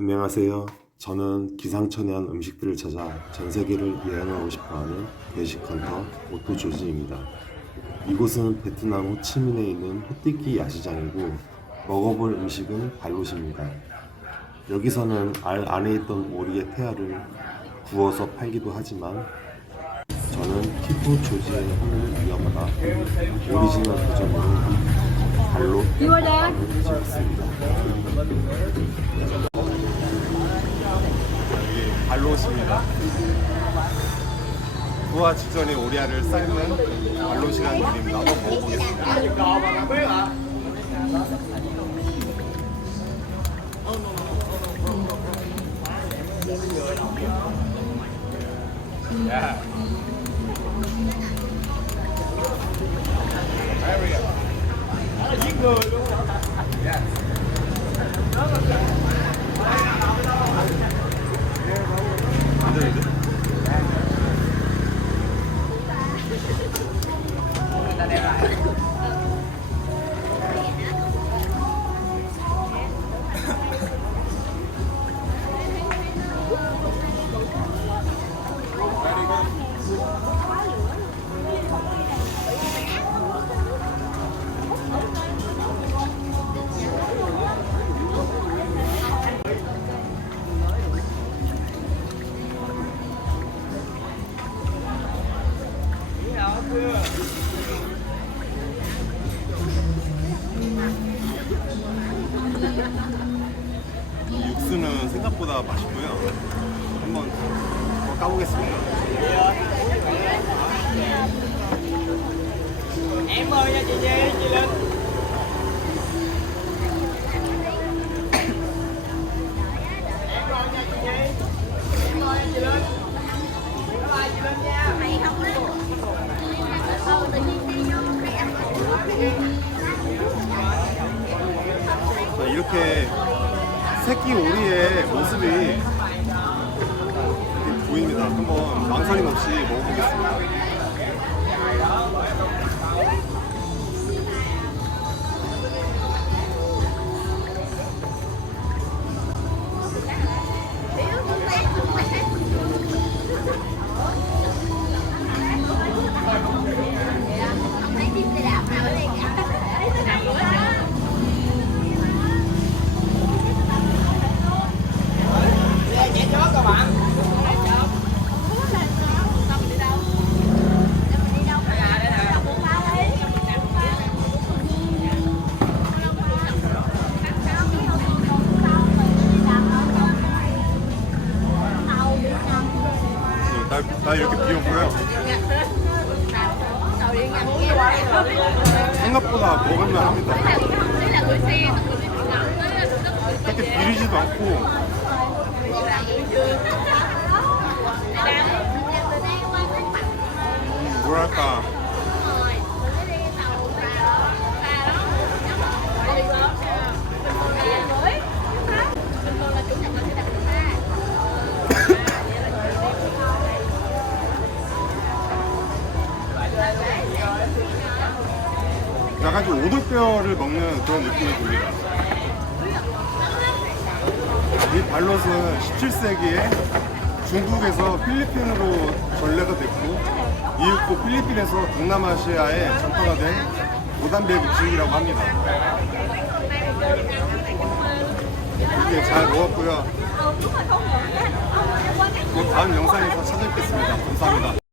안녕하세요. 저는 기상천외한 음식들을 찾아 전 세계를 여행하고 싶어하는 외식 헌터 오토 조지입니다. 이곳은 베트남 호치민에 있는 호띠끼 야시장이고 먹어볼 음식은 발롯입니다. 여기서는 알 안에 있던 오리의 태아를 구워서 팔기도 하지만 저는 피부 조지의 향을 위험하다 오리지널 버전으로 발롯 을 지었습니다. 여기 발롯입니다. 부화 직전에 오리알을 삶은 발롯이라는 요리입니다. 한번 먹어보겠습니다. 이 육수는 생각보다 맛있고요. 한번 까보겠습니다. 이렇게 새끼 오리의 모습이 보입니다. 한번 망설임 없이 먹어보겠습니다. 날, 날 이렇게 비웠고요. 생각보다 먹을만 합니다. 그렇게 비리지도 않고 음, 뭐랄까 좀 오돌뼈를 먹는 그런 느낌이 듭니다. 이 발롯은 17세기에 중국에서 필리핀으로 전래가 됐고 이윽고 필리핀에서 동남아시아에 전파가 된 고단배 음식이라고 합니다. 이렇게 잘 먹었고요. 또 다음 영상에서 찾아뵙겠습니다. 감사합니다.